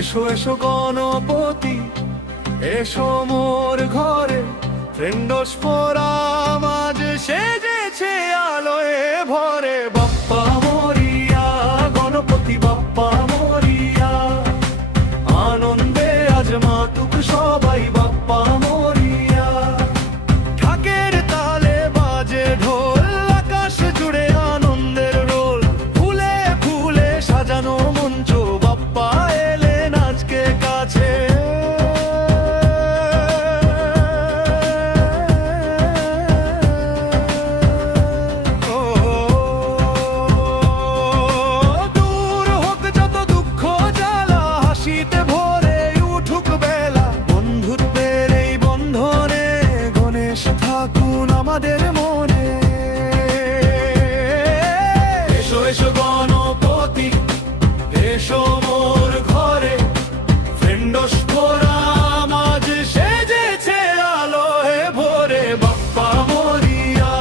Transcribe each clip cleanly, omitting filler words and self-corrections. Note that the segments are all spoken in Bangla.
এসো এসো গণপতি, এসো মোর ঘরে। ফ্রেন্ডস ফোরাম আজ সেজেছে আলোয় ভরে। বাপ্পা মরিয়া, গণপতি বাপ্পা মরিয়া, আনন্দে আজ মাতুক সবাই বাপ্পা মরিয়া। ঢাকের তালে বাজে ঢোল, আকাশ জুড়ে আনন্দের রোল। ফুলে ফুলে সাজানো মঞ্চ, বাপ্পা এলেন আজকে কাছে। দূর হোক যত দুঃখ জ্বালা, হাসিতে ভরে উঠুক বেলা। বন্ধুত্বের এই বন্ধনে গণেশ থাকুন আমাদের মনে। এসো এসো গণপতি, এসো মোর ঘরে। ফ্রেন্ডস ফোরাম আজ সেজেছে আলোয় ভরে। বাপ্পা মরিয়া,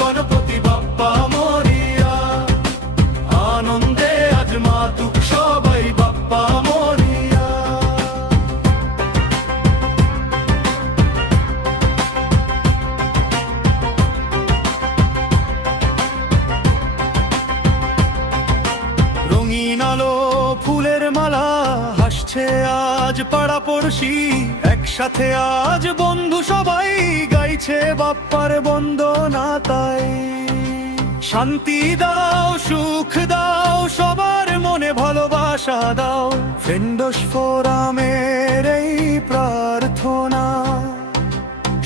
গণপতি বাপ্পা মরিয়া, আনন্দে আজ মাতুক সবাই বাপ্পা মরিয়া। রঙিন আলো ফুলের মালা, হাসছে আজ পাড়া পড়শি। একসাথে আজ বন্ধু সবাই গাইছে বাপ্পার বন্দনা তাই। শান্তি দাও, সুখ দাও, সবার মনে ভালোবাসা দাও। ফ্রেন্ডস ফোরামের এই প্রার্থনা,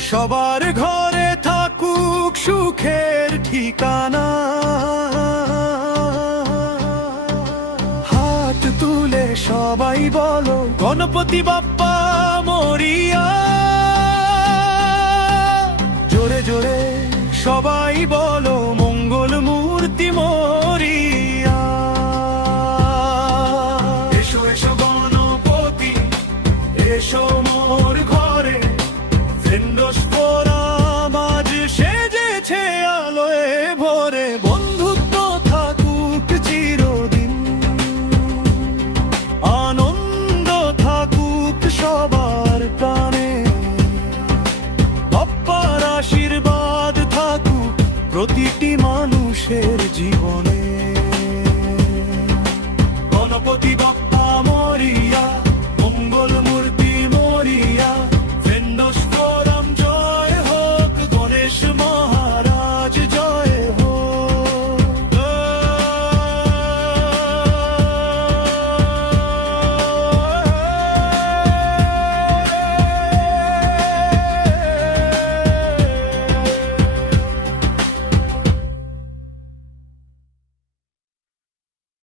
সবার ঘরে থাকুক সুখের ঠিকানা। হাত তুলে সবাই বলো গণপতি বাপ্পা মরিয়া। জোরে জোরে সবাই বলো মঙ্গল মূর্তি মোর।